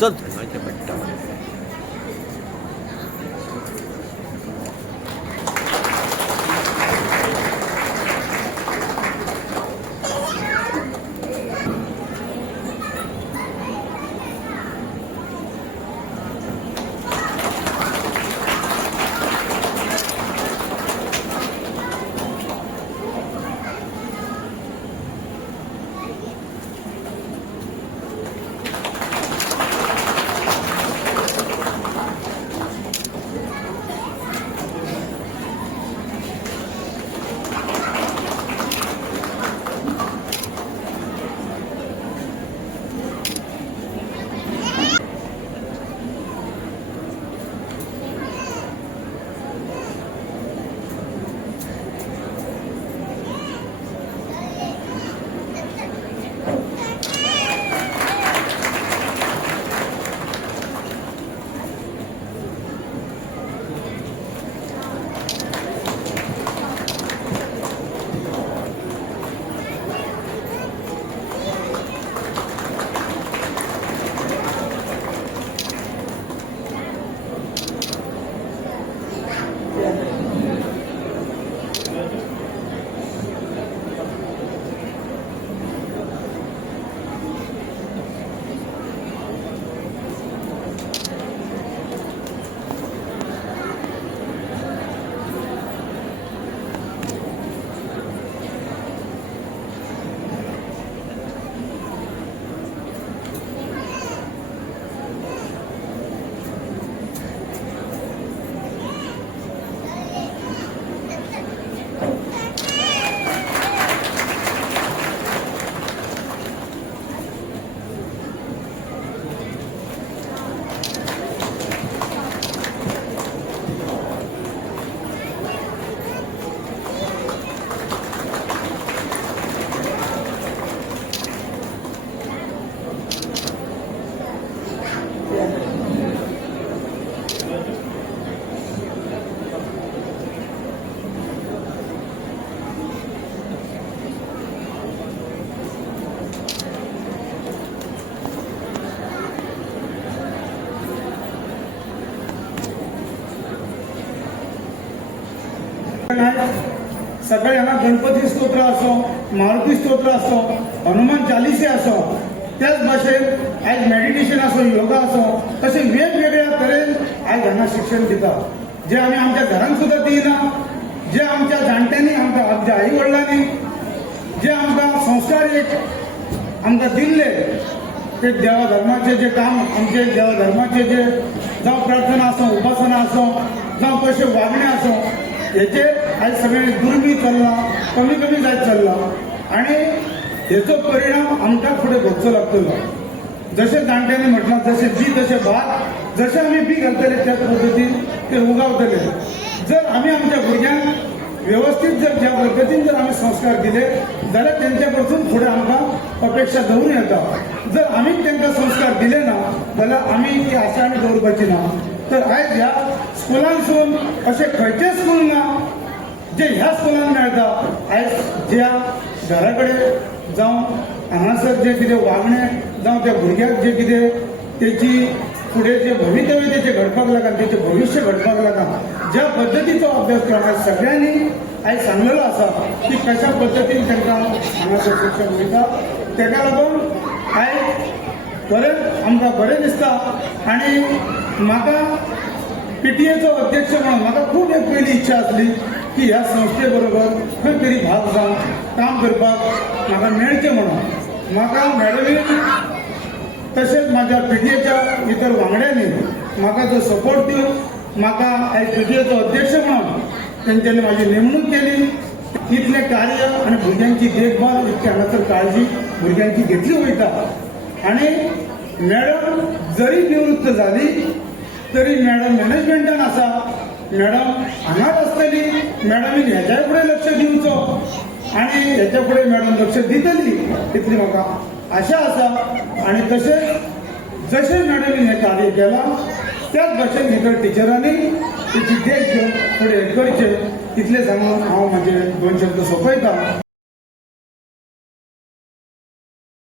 चल. माझ्या सगळ्यांना हांगा गणपती स्तोत्र असो मारुती स्तोत्र असो हनुमान चालिसे असो त्याच भाषेत आयज मेडिटेशन असो योगा असो तसे वेगवेगळ्या तरेन आयज हांगा शिक्षण दिता जे आमी आमच्या घरांत सुद्दां दिना जे आमच्या जाणट्यांनी आमकां आमच्या आई वडिलांनी जे आमकां संस्कार एक आमकां दिल्ले ते देवा धर्माचे जे काम आमचे देवा धर्माचे जे जावं प्रार्थना आसूं उपासना आसूं जावं कशें वागणें आसूं हेचे आयज सगळे दुर्बी चल्ला कमी कमी जायत चल्ला. आनी हेचो परिणाम आमकां फुडें भोगचो लागतलो जशें जाणट्यांनी म्हटलां जशें जी तशें भात जशें आमी बी घालतले त्याच पद्दतीन ते उगावतले. जर आमी आमच्या भुरग्यांक व्यवस्थित जर ज्या पद्दतीन जर आमी संस्कार दिले जाल्यार तेंच्या कडसून फुडें आमकां अपेक्षा दवरूं येता. जर आमी त्यांना संस्कार दिले ना जाल्यार आमी ती आशा आमी दवरपाची ना. तर आयज ह्या स्कुलांसून अशें खंयचे स्कूल ना जे ह्या मुलांना मेळटा आयज ज्या घरा कडेन जावं हांगासर जे कितें वागणें जावं त्या भुरग्याक जे कितें तेची फुडें जे भवितव्य तेचे घडपाक लागून तेचे भविश्य घडपाक लागून ज्या पद्दतीचो अभ्यासक्रम आयज सगळ्यांनी आयज सांगलेलो आसा की कशा पद्दतीन तांकां हांगासर शिक्षण वयता तेका लागून आयज बरें आमकां बरें दिसता. आनी म्हाका पीटीएचो अध्यक्ष म्हणून म्हाका खूब एक पयली इच्छा आसली की ह्या संस्थेबरोबर खंय तरी भाग जावन काम करपाक म्हाका मेळचें म्हणून. म्हाका मॅडमीन तशेंच म्हाज्या पीटीएच्या इतर वांगड्यांनी म्हाका जो सपोर्ट दिवन म्हाका आयज पीटीएचो अध्यक्ष म्हणून तेंच्यांनी म्हाजी नेमणूक केली. इतलें कार्य आनी भुरग्यांची देखभाल इतकी हांगासर काळजी भुरग्यांची घेतली वयता आनी मॅडम जरी निवृत्त जाली तरी मॅडम मॅनेजमेंटान आसा मॅडम हांगाच आसतली मॅडमीन ह्याच्या फुडें लक्ष दिवचो आनी ह्याच्या फुडें मॅडम लक्ष दितली. तितली म्हाका आशा आसा आनी तशेंच जशें मॅडमीन हें कार्य केलां त्याच भाशेन इतर टिचरांनी तिची देख घेवन फुडें हें करचें इतलें सांगून हांव म्हाजे दोन शब्द सोंपयतां